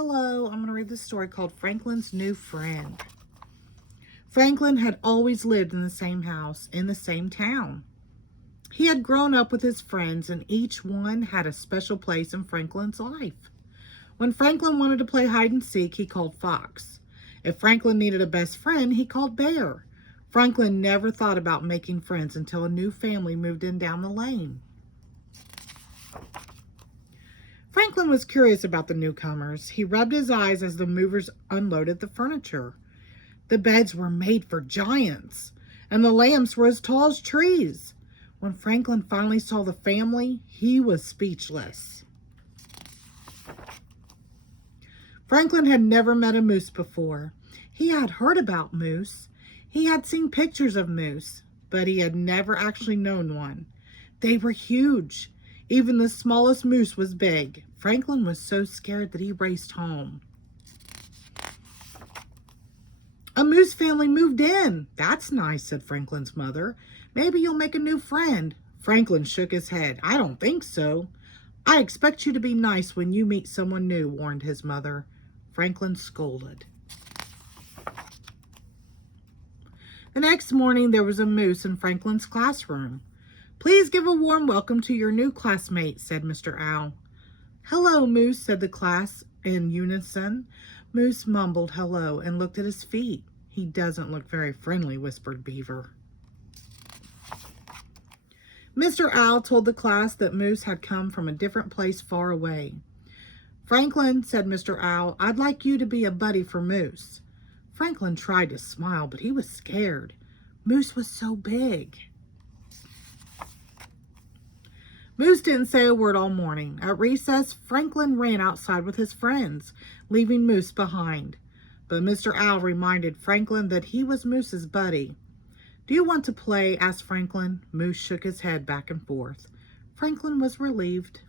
Hello, I'm going to read this story called Franklin's New Friend. Franklin had always lived in the same house in the same town. He had grown up with his friends, and each one had a special place in Franklin's life. When Franklin wanted to play hide and seek, he called Fox. If Franklin needed a best friend, he called Bear. Franklin never thought about making friends until a new family moved in down the lane. Franklin was curious about the newcomers. He rubbed his eyes as the movers unloaded the furniture. The beds were made for giants, and the lamps were as tall as trees. When Franklin finally saw the family, he was speechless. Franklin had never met a moose before. He had heard about moose. He had seen pictures of moose, but he had never actually known one. They were huge. Even the smallest moose was big. Franklin was so scared that he raced home. A moose family moved in. That's nice, said Franklin's mother. Maybe you'll make a new friend. Franklin shook his head. I don't think so. I expect you to be nice when you meet someone new, warned his mother. Franklin scolded. The next morning, there was a moose in Franklin's classroom. Please give a warm welcome to your new classmate, said Mr. Owl. Hello, Moose, said the class in unison. Moose mumbled hello and looked at his feet. He doesn't look very friendly, whispered Beaver. Mr. Owl told the class that Moose had come from a different place far away. Franklin, said Mr. Owl, I'd like you to be a buddy for Moose. Franklin tried to smile, but he was scared. Moose was so big. Moose didn't say a word all morning. At recess, Franklin ran outside with his friends, leaving Moose behind. But Mr. Owl reminded Franklin that he was Moose's buddy. Do you want to play? Asked Franklin. Moose shook his head back and forth. Franklin was relieved.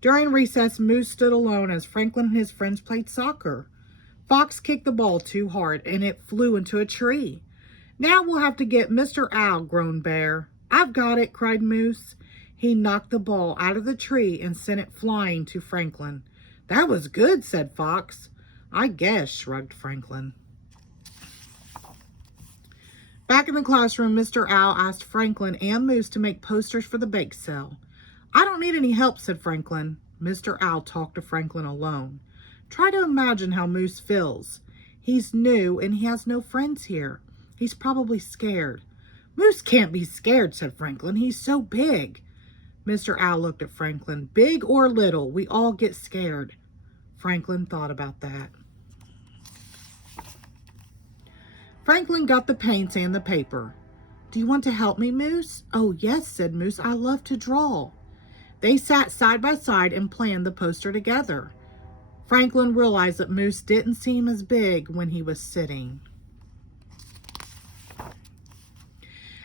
During recess, Moose stood alone as Franklin and his friends played soccer. Fox kicked the ball too hard, and it flew into a tree. Now we'll have to get Mr. Owl, groaned Bear. I've got it, cried Moose. He knocked the ball out of the tree and sent it flying to Franklin. That was good, said Fox. I guess, shrugged Franklin. Back in the classroom, Mr. Owl asked Franklin and Moose to make posters for the bake sale. I don't need any help, said Franklin. Mr. Owl talked to Franklin alone. Try to imagine how Moose feels. He's new and he has no friends here. He's probably scared. Moose can't be scared, said Franklin. He's so big. Mr. Owl looked at Franklin. Big or little, we all get scared. Franklin thought about that. Franklin got the paints and the paper. Do you want to help me, Moose? Oh, yes, said Moose. I love to draw. They sat side by side and planned the poster together. Franklin realized that Moose didn't seem as big when he was sitting.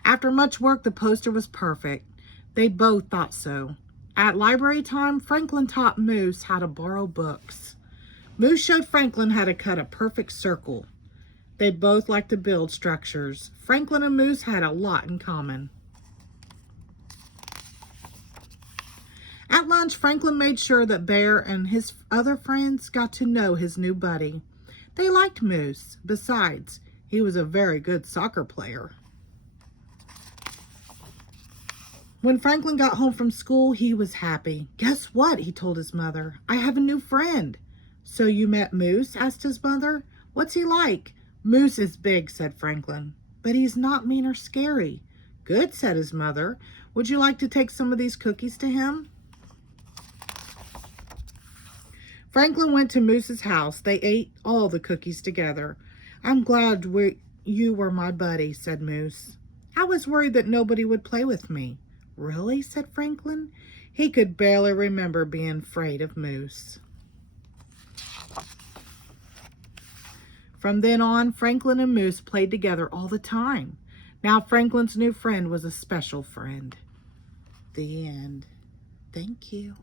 After much work, the poster was perfect. They both thought so. At library time, Franklin taught Moose how to borrow books. Moose showed Franklin how to cut a perfect circle. They both liked to build structures. Franklin and Moose had a lot in common. At lunch, Franklin made sure that Bear and his other friends got to know his new buddy. They liked Moose. Besides, he was a very good soccer player. When Franklin got home from school, he was happy. Guess what? He told his mother. I have a new friend. So you met Moose? Asked his mother. What's he like? Moose is big, said Franklin. But he's not mean or scary. Good, said his mother. Would you like to take some of these cookies to him? Franklin went to Moose's house. They ate all the cookies together. I'm glad you were my buddy, said Moose. I was worried that nobody would play with me. Really? Said Franklin. He could barely remember being afraid of Moose. From then on, Franklin and Moose played together all the time. Now Franklin's new friend was a special friend. The end. Thank you.